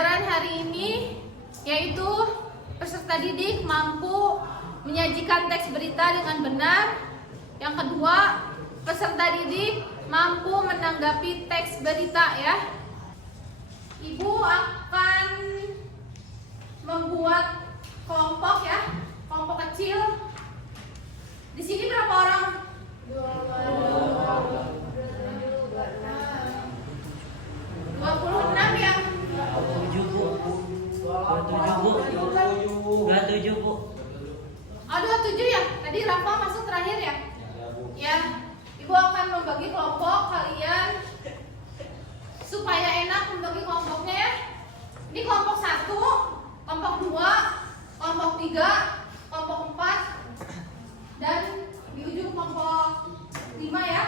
Pembelajaran hari ini yaitu peserta didik mampu menyajikan teks berita dengan benar. Yang kedua, peserta didik mampu menanggapi teks berita ya. Ibu akan membuat kelompok ya, kelompok kecil. Di sini berapa orang? 26 ya? 27 Bu. 27 Bu. Oh 27 ya? Tadi Rafa masuk terakhir ya? Ya. Ibu akan membagi kelompok kalian supaya enak membagi kelompoknya ya. Ini kelompok 1, kelompok 2, kelompok 3, kelompok 4, dan di ujung kelompok 5 ya.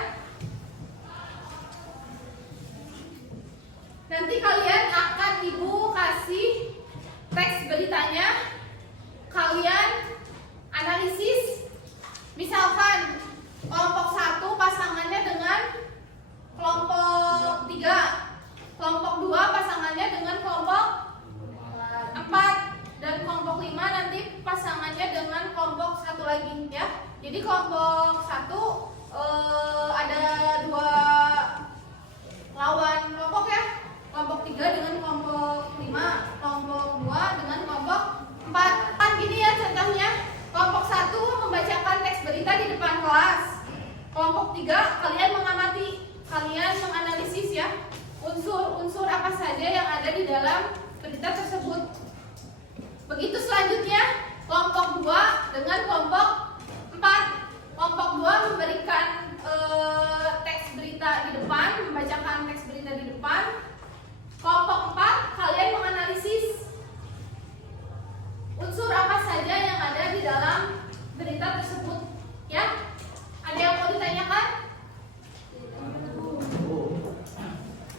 Nanti kalian akan ibu kasih teks beritanya, kalian analisis. Misalkan kelompok 1 pasangannya dengan kelompok 3, kelompok 2 pasangannya dengan kelompok 4, dan kelompok 5 nanti pasangannya dengan kelompok 1 lagi ya. Jadi kelompok 1 ada 2 lawan kelompok ya. Kelompok 3 dengan kelompok 5, kelompok 2 dengan kelompok 4. Kan gini ya contohnya. Kelompok 1 membacakan teks berita di depan kelas. Kelompok 3 kalian mengamati, kalian menganalisis ya unsur-unsur apa saja yang ada di dalam berita tersebut. Begitu selanjutnya kelompok 2 dengan kelompok 4. Kelompok 2 memberikan teks berita di depan, membacakan teks berita di depan. Kelompok 4 kalian menganalisis unsur apa saja yang ada di dalam berita tersebut ya. Ada yang mau ditanyakan?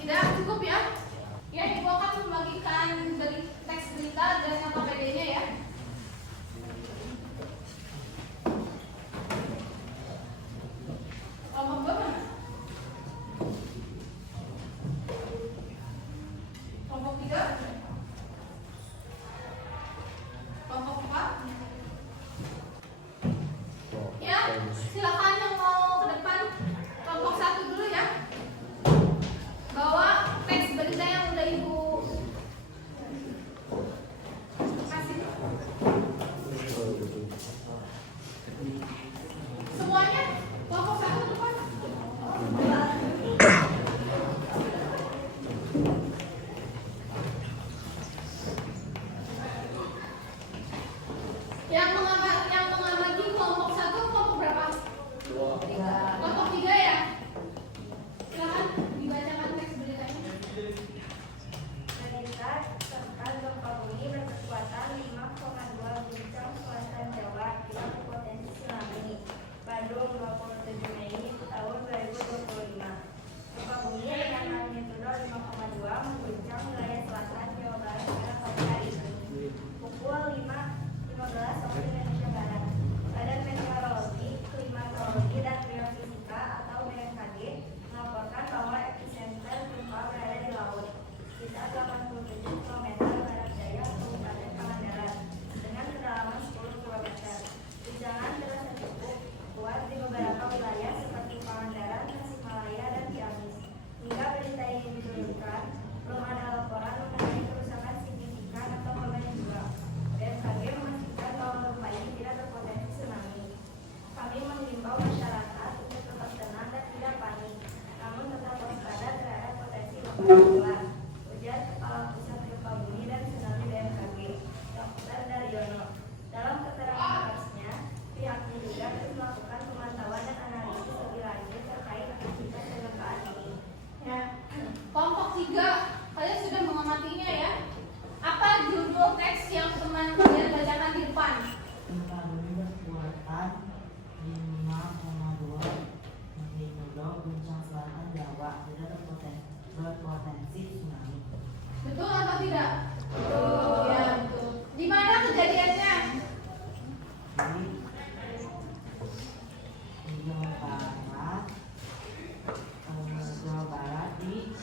Tidak cukup ya? Ya, ibu akan membagikan teks berita dan KPD-nya ya. Kelompok 2 mana? Kelompok 3? Kelompok 4? Ya, silakan yang mau ke depan. Kelompok 1 dulu ya. Bawa teks berita yang udah ibu kasih. Semuanya kelompok 1 depan. Yang mengamati kelompok 1 kelompok berapa? 2. Kelompok 3 ya? Silakan dibacakan teks beritanya. Berita tentang gempa bumi berkekuatan 5,2 guncang selatan Jawa dengan potensi tsunami. Bandung 27 Mei tahun 2025. Gempa bumi dengan magnitudo 5,2 mengguncang wilayah selatan Jawa Barat pada pagi hari ini pukul 5.15 waktu Indonesia Barat. Badan Meteorologi, Klimatologi, dan Geofisika atau BMKG melaporkan bahwa epicenter gempa berada di laut sekitar 87 km barat daya Kabupaten Pangandaran dengan kedalaman 10 km. Guncangan terasa cukup kuat di beberapa wilayah seperti Pangandaran, Tasikmalaya, dan Ciamis. Hingga berita ini diturunkan, belum ada laporan mengenai kerusakan signifikan atau korban jiwa. BMKG memastikan bahwa gempa ini tidak berpotensi tsunami. Kami mengimbau masyarakat untuk tetap tenang dan tidak panik, namun tetap waspada terhadap potensi gempa susulan. Ujar Kepala Pusat Gempa Bumi dan Tsunami BMKG, Dr. Daryono. Dalam keterangan persnya, pihaknya juga terus melakukan pemantauan dan analisis lebih lanjut terkait aktivitas kegempaan ini. Ya. Kelompok 3 kalian sudah mengamatinya ya. Apa judul teks yang teman kalian bacakan di depan? Gempa bumi berkekuatan 5,2 magnitudo guncang selatan Jawa tidak berpotensi tsunami. Betul atau tidak? Betul. Ya, betul. Di mana kejadiannya? Di Jawa Barat di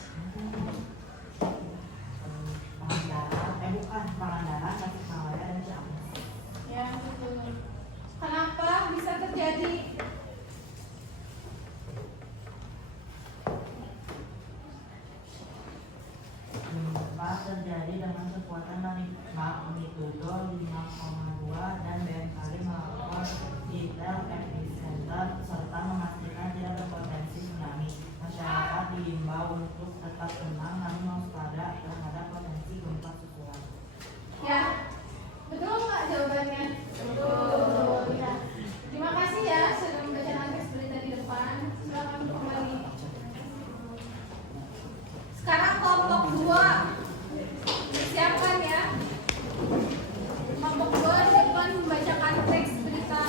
Pangandaran. dodol 5,2 dan BMKG melakukan detail epicenter serta memastikan tidak berpotensi tsunami. Masyarakat diimbau untuk tetap tenang namun waspada terhadap potensi gempa susulan. Ya, betul nggak jawabannya? Betul. Ya. Terima kasih ya sudah membacakan teks berita di depan. Silakan kembali. Sekarang kelompok 2 siapkan ya. Kelompok 2 di depan membacakan teks berita.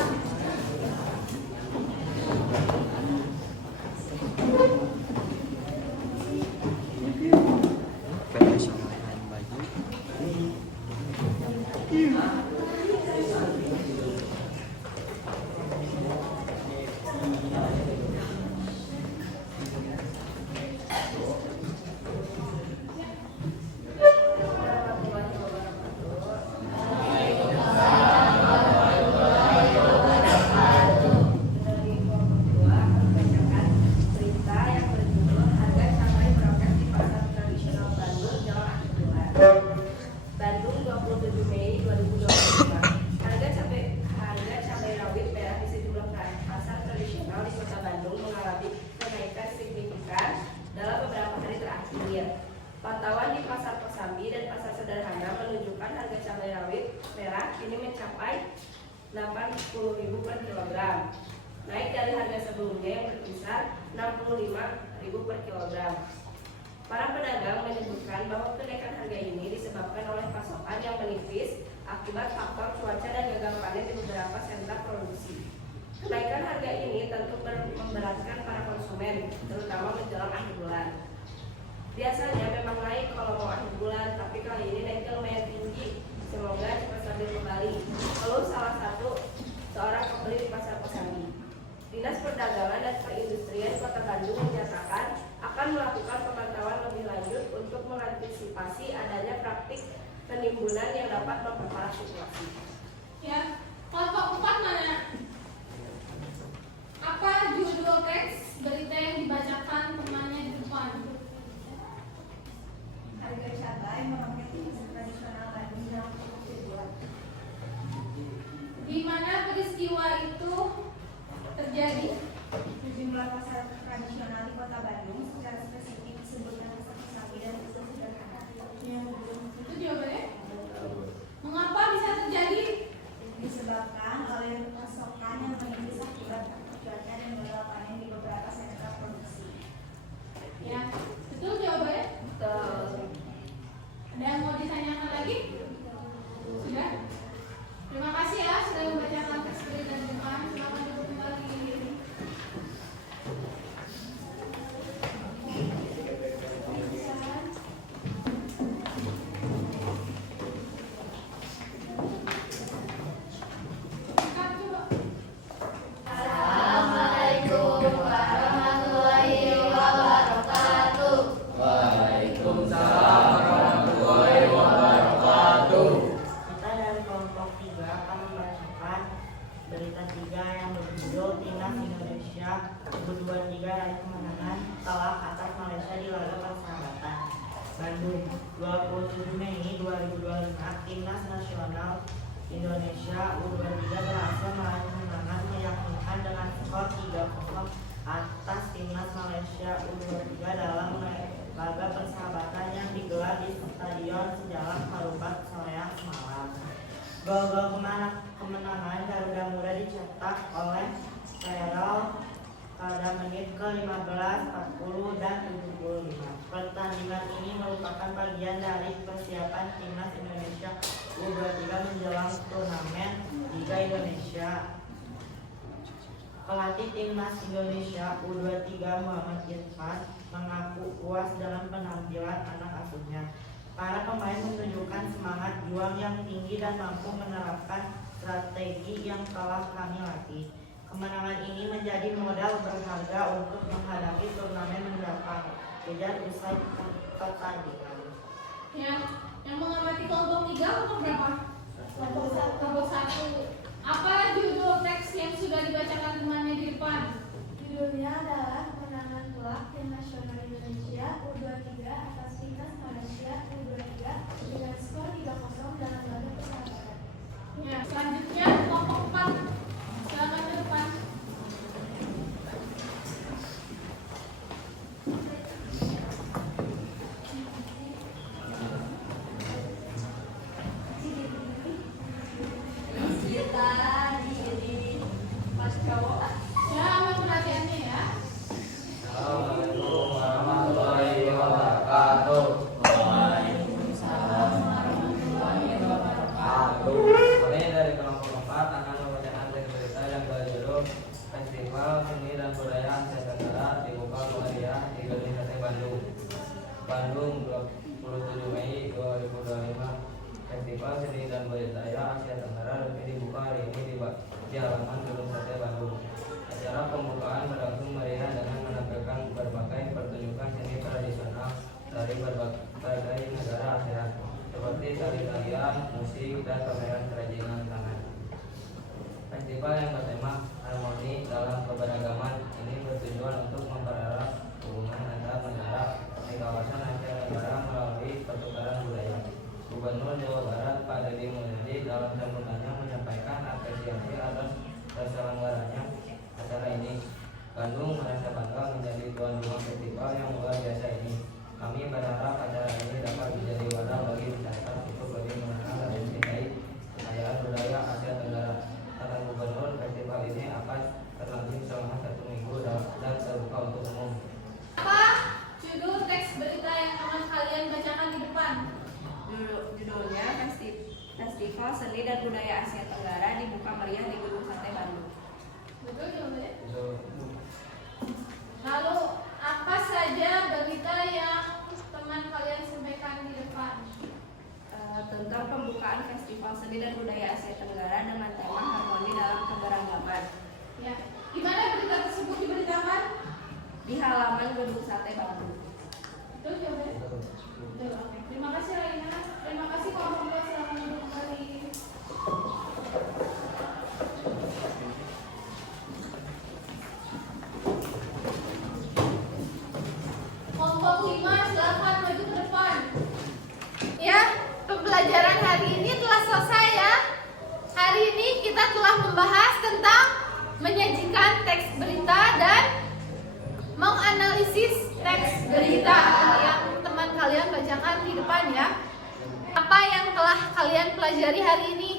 Bandung 27 Mei 2025. Harga cabai rawit merah di sejumlah pasar tradisional di Kota Bandung mengalami kenaikan signifikan dalam beberapa hari terakhir. Pantauan di Pasar Kosambi dan Pasar Sederhana menunjukkan harga cabai rawit merah kini mencapai Rp80.000 per kilogram, naik dari harga sebelumnya yang berkisar Rp65.000 per kilogram. Para pedagang menyebutkan bahwa kenaikan harga ini disebabkan oleh pasokan yang menipis akibat faktor cuaca dan gagal panen di beberapa sentra produksi. Kenaikan harga ini tentu memberatkan para konsumen, terutama menjelang akhir bulan. Biasanya memang naik kalau mau akhir bulan, tapi kali ini naiknya lumayan tinggi. Semoga cepat stabil kembali. Lalu seorang pembeli di Pasar Kosambi. Dinas Perdagangan dan Perindustrian Kota Bandung menyatakan akan melakukan pemantauan lebih lanjut untuk mengantisipasi adanya praktik penimbunan yang dapat memperparah situasi. Ya, kelompok 4 mana? Apa judul teks berita yang dibacakan temannya di depan? Harga cabai meroket di pasar tradisional Bandung dalam kedua. Di mana peristiwa itu terjadi? Sejumlah pasar tradisional di Kota Bandung secara spesifik disebutkan Pasar Kosambi dan Pasar Sederhana. Ya, itu jawabannya. Mengapa bisa terjadi? Disebabkan oleh pasokan yang menipis akibat faktor cuaca dan gagal panen di beberapa sentra produksi. Ya, betul jawabannya. Ada yang mau ditanyakan lagi? Sudah? Terima kasih ya sudah membacakan teks berita di depan. Selamat duduk kembali. Assalamualaikum warahmatullahi wabarakatuh. Waalaikumsalam warahmatullahi wabarakatuh. Kita dari kelompok 3 akan membacakan berita 3 yang berjudul Timnas Indonesia U23 raih kemenangan telak atas Malaysia di laga persahabatan. Bandung, 27 Mei 2025, Timnas Nasional Indonesia U23 berhasil meraih kemenangan meyakinkan dengan skor 3-0 atas Timnas Malaysia U23 dalam laga persahabatan yang digelar di Stadion Sejalak Harupat Soreang semalam. Gol-gol kemenangan Garuda Muda dicetak oleh Cheryl pada menit ke-15, 40, dan 75. Pertandingan ini merupakan bagian dari persiapan Timnas Indonesia U23 menjelang turnamen Liga Indonesia. Pelatih Timnas Indonesia U23 Muhammad Irfan mengaku puas dengan penampilan anak asuhnya. Para pemain menunjukkan semangat juang yang tinggi dan mampu menerapkan strategi yang telah kami latih. Kemenangan ini menjadi modal berharga untuk menghadapi turnamen mendatang. Kejar usai pertandingan. Ya, yang mengamati kelompok 3 kelompok berapa? Kelompok 1. Apa judul teks yang sudah dibacakan temannya di depan? Judulnya adalah kemenangan telak Tim Nasional Indonesia U23 atas Timnas Malaysia U23 dengan skor 3-0 dalam laga persahabatan kesenian, musik, dan pameran kerajinan tangan. Festival yang bertema harmoni dalam keberagaman ini bertujuan untuk mempererat hubungan antar negara di kawasan Asia Tenggara melalui pertukaran budaya. Gubernur Jawa Barat Pak Deddy Mulyadi dalam sambutannya menyampaikan apresiasi atas terselenggaranya acara ini. Bandung merasa bangga menjadi tuan rumah festival yang luar biasa ini. Kami berharap acara ini dapat menjadi wadah bagi masyarakat untuk lebih mengenal dan mencintai kekayaan budaya Asia Tenggara. Kata Gubernur, festival ini akan berlangsung selama 1 minggu dan terbuka untuk umum. Apa judul teks berita yang teman kalian bacakan di depan? Judulnya Festival Seni dan Budaya Asia Tenggara dibuka meriah di Gedung Sate Bandung. Betul jawabannya? Itu Lalu apa saja berita yang teman kalian sampaikan di depan? Tentang pembukaan Festival Seni dan Budaya Asia Tenggara dengan tema harmoni dalam keberagaman Ya, gimana berita tersebut diberitakan? di halaman Gedung Sate Bandung. Betul jawabannya? Betul, oke. Terima kasih Raina. Terima kasih kelompok 2, silakan duduk kembali. Kelompok 5, silakan maju ke depan. Ya, pembelajaran hari ini telah selesai ya. Hari ini kita telah membahas tentang menyajikan teks berita dan menganalisis teks berita yang teman kalian bacakan di depan ya. Apa yang telah kalian pelajari hari ini?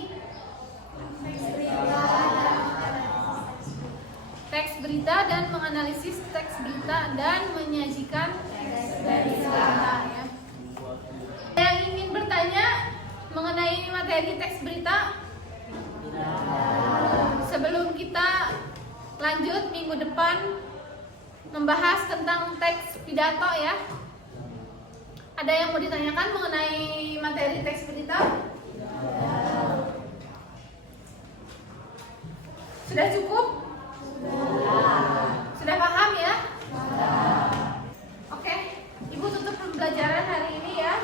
Teks berita dan menganalisis teks berita dan menyajikan teks berita ya. Yang ingin bertanya mengenai materi teks berita? Sebelum kita lanjut minggu depan membahas tentang teks pidato ya. Ada yang mau ditanyakan mengenai materi teks berita? Sudah cukup? Sudah paham ya? Oke, Ibu tutup pembelajaran hari ini ya.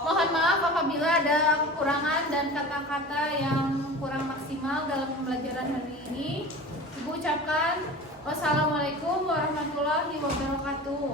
Mohon maaf apabila ada kekurangan dan kata-kata yang kurang maksimal dalam pembelajaran hari ini. Ibu ucapkan wassalamualaikum warahmatullahi wabarakatuh.